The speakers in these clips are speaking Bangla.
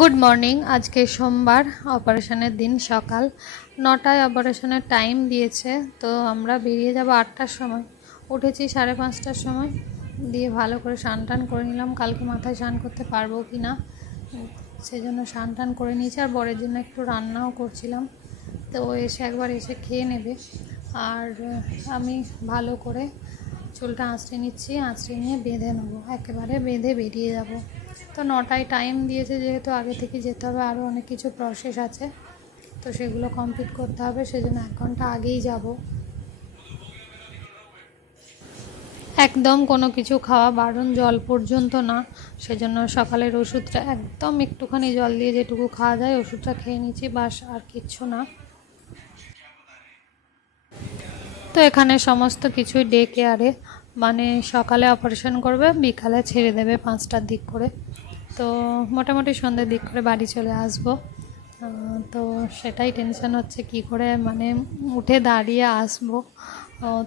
Good morning. আজকে সোমবার, অপারেশনের দিন। সকাল 9টায় অপারেশনের টাইম দিয়েছে, তো আমরা বেরিয়ে যাব 8টার সময়। উঠেছি 5:30টার সময়, দিয়ে ভালো করে স্নান টান করে নিলাম। কালকে মাথায় স্নান করতে পারবো কি না সেজন্য স্নান টান করে নিয়েছি। আর বরের জন্য একটু রান্নাও করছিলাম, তো ও একবার এসে খেয়ে নেবে। আর আমি ভালো করে চুলটা আঁচড়ে নিচ্ছি, আঁচড়ে নিয়ে বেঁধে নেবো, একেবারে বেঁধে বেরিয়ে যাব। তো 9টায় টাইম দিয়েছে, যেহেতু আগে থেকে যেতে হবে, আরও অনেক কিছু প্রসেস আছে, তো সেগুলো কমপ্লিট করতে হবে, সেজন্য 1 ঘন্টা আগেই যাব। একদম কোনো কিছু খাওয়া বারণ, জল পর্যন্ত না। সেজন্য সকালের ওষুধটা একদম একটুখানি জল দিয়ে যেটুকু খাওয়া যায় ওষুধটা খেয়ে নিচ্ছি, বাস আর কিচ্ছু না। তো এখানে সমস্ত কিছুই ডে কেয়ারে, মানে সকালে অপারেশন করবে, বিকালে ছেড়ে দেবে 5টার দিক করে। তো মোটামুটি সন্ধ্যের দিক করে বাড়ি চলে আসব। তো সেটাই টেনশন হচ্ছে, কি করে মানে উঠে দাঁড়িয়ে আসব।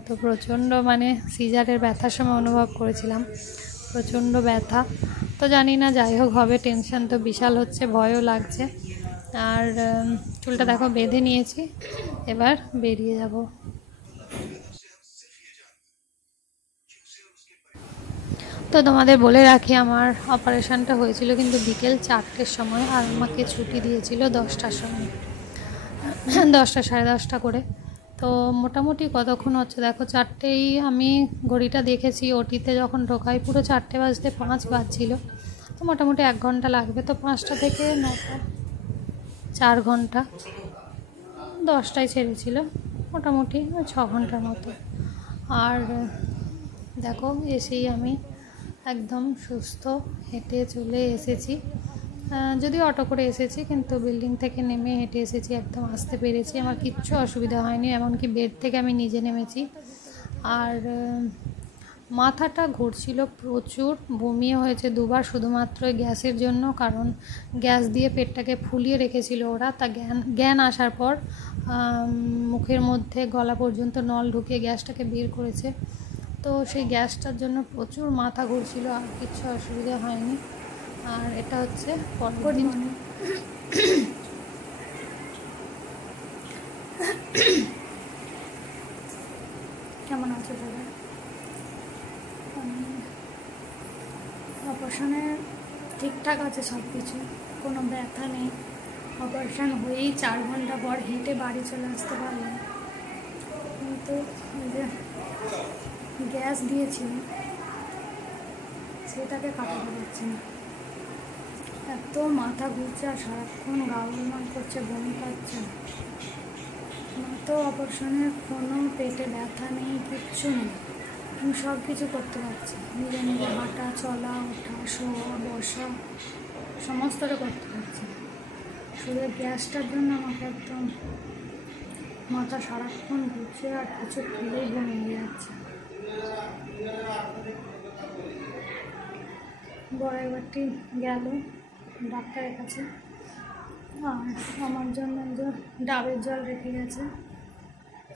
তো প্রচণ্ড মানে সিজারের ব্যথার সময় অনুভব করেছিলাম প্রচণ্ড ব্যথা। তো জানি না, যাই হোক হবে। টেনশন তো বিশাল হচ্ছে, ভয়ও লাগছে। আর চুলটা দেখো বেঁধে নিয়েছি, এবার বেরিয়ে যাব। তো তোমাদের বলে রাখি, আমার অপারেশানটা হয়েছিল কিন্তু বিকেল 4টের সময়, আর আমাকে ছুটি দিয়েছিল 10টার সময়, 10টা 10:30 করে। তো মোটামুটি কতক্ষণ হচ্ছে দেখো, 4টেই আমি ঘড়িটা দেখেছি। ওটিতে যখন ঢোকাই পুরো 4টে বাজতে 5 বাজছিল। তো মোটামুটি 1 ঘন্টা লাগবে। তো 5টা থেকে 9টা 4 ঘন্টা, 10টায় ছেড়েছিল, মোটামুটি 6 ঘন্টার মতো। আর দেখো এসেই আমি একদম সুস্থ হেঁটে চলে এসেছি। যদিও অটো করে এসেছি, কিন্তু বিল্ডিং থেকে নেমে হেঁটে এসেছি, একদম আসতে পেরেছি, আমার কিচ্ছু অসুবিধা হয়নি। এমনকি বেড থেকে আমি নিজে নেমেছি। আর মাথাটা ঘুরছিল প্রচুর, বমিও হয়েছে 2বার, শুধুমাত্র গ্যাসের জন্য। কারণ গ্যাস দিয়ে পেটটাকে ফুলিয়ে রেখেছিল ওরা। তা জ্ঞান আসার পর মুখের মধ্যে গলা পর্যন্ত নল ঢুকিয়ে গ্যাসটাকে বের করেছে। তো সেই গ্যাসটার জন্য প্রচুর মাথা ঘুরছিল, আর কিচ্ছু অসুবিধা হয়নি। আর এটা হচ্ছে পরের দিন। কেমন আছে দাদা? অপারেশনে ঠিকঠাক আছে সব কিছু, কোনো ব্যথা নেই। অপারেশন হয়েই 4 ঘন্টা পর হেঁটে বাড়ি চলে আসতে পারলাম। কিন্তু যে গ্যাস দিয়েছিল সেটাকে কাটাতে পারছি না, এত মাথা ঘুরছে, আর সারাক্ষণ গা গোলমাল করছে, বমি পাচ্ছে। তো অপারেশনের কোনো পেটে ব্যথা নেই, কিচ্ছু নেই। আমি সব কিছু করতে পারছি, নিজে নিজে হাঁটা চলা ওঠা শোয়া বসা সমস্তটা করতে পারছি। শুধু গ্যাসটার জন্য আমাকে একদম মাথা সারাক্ষণ ঘুরছে, আর কিছু খেলেই বমি হয়ে যাচ্ছে। বড় একবারটি গেল ডাক্তারের কাছে, আর আমার জন্য যে ডাবের জল রেখে গেছে,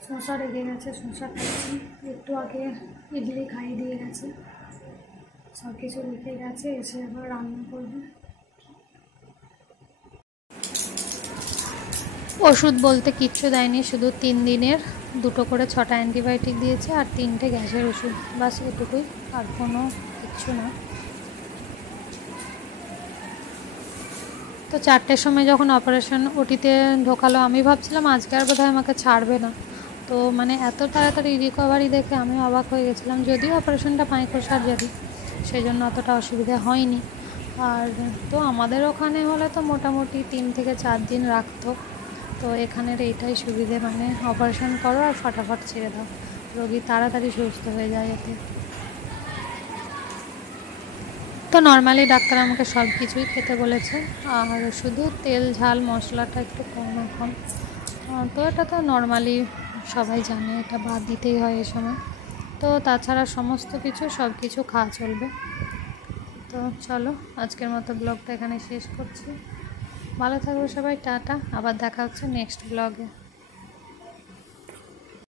শসা রেখে গেছে, শসা খাচ্ছি। একটু আগে ইডলি খাইয়ে দিয়ে গেছে, সব কিছু রেখে গেছে। এসে আবার রান্না করবে। ওষুধ বলতে কিচ্ছু দেয়নি, শুধু 3 দিনের 2টো করে 6টা অ্যান্টিবায়োটিক দিয়েছে, আর 3টে গ্যাসের ওষুধ, বাস এটুকুই, আর কোনো কিচ্ছু না। তো 4টের সময় যখন অপারেশন ওটিতে ঢোকালো, আমি ভাবছিলাম আজকে আর বোধহয় আমাকে ছাড়বে না। তো মানে এত তাড়াতাড়ি রিকভারি দেখে আমি অবাক হয়ে গেছিলাম। যদিও অপারেশনটা মাইক্রো সার্জারি, সেই জন্য অতটা অসুবিধা হয়নি। আর তো আমাদের ওখানে হলে তো মোটামুটি 3 থেকে 4 দিন রাখতো। তো এখানের এইটাই সুবিধে, মানে অপারেশন করো আর ফটাফট ছেড়ে দাও, রোগী তাড়াতাড়ি সুস্থ হয়ে যায় এতে। তো নর্মালি ডাক্তার আমাকে সব কিছুই খেতে বলেছে, আর শুধু তেল ঝাল মশলাটা একটু কম এখন। তো এটা তো নর্মালি সবাই জানে, এটা বাদ দিতেই হয় এই সময়। তো তাছাড়া সমস্ত কিছু সব কিছু খাওয়া চলবে। তো চলো, আজকের মতো ব্লগটা এখানে শেষ করছি। ভালো থাকবে সবাই, টাটা। আবার দেখা হচ্ছে নেক্সট ব্লগে।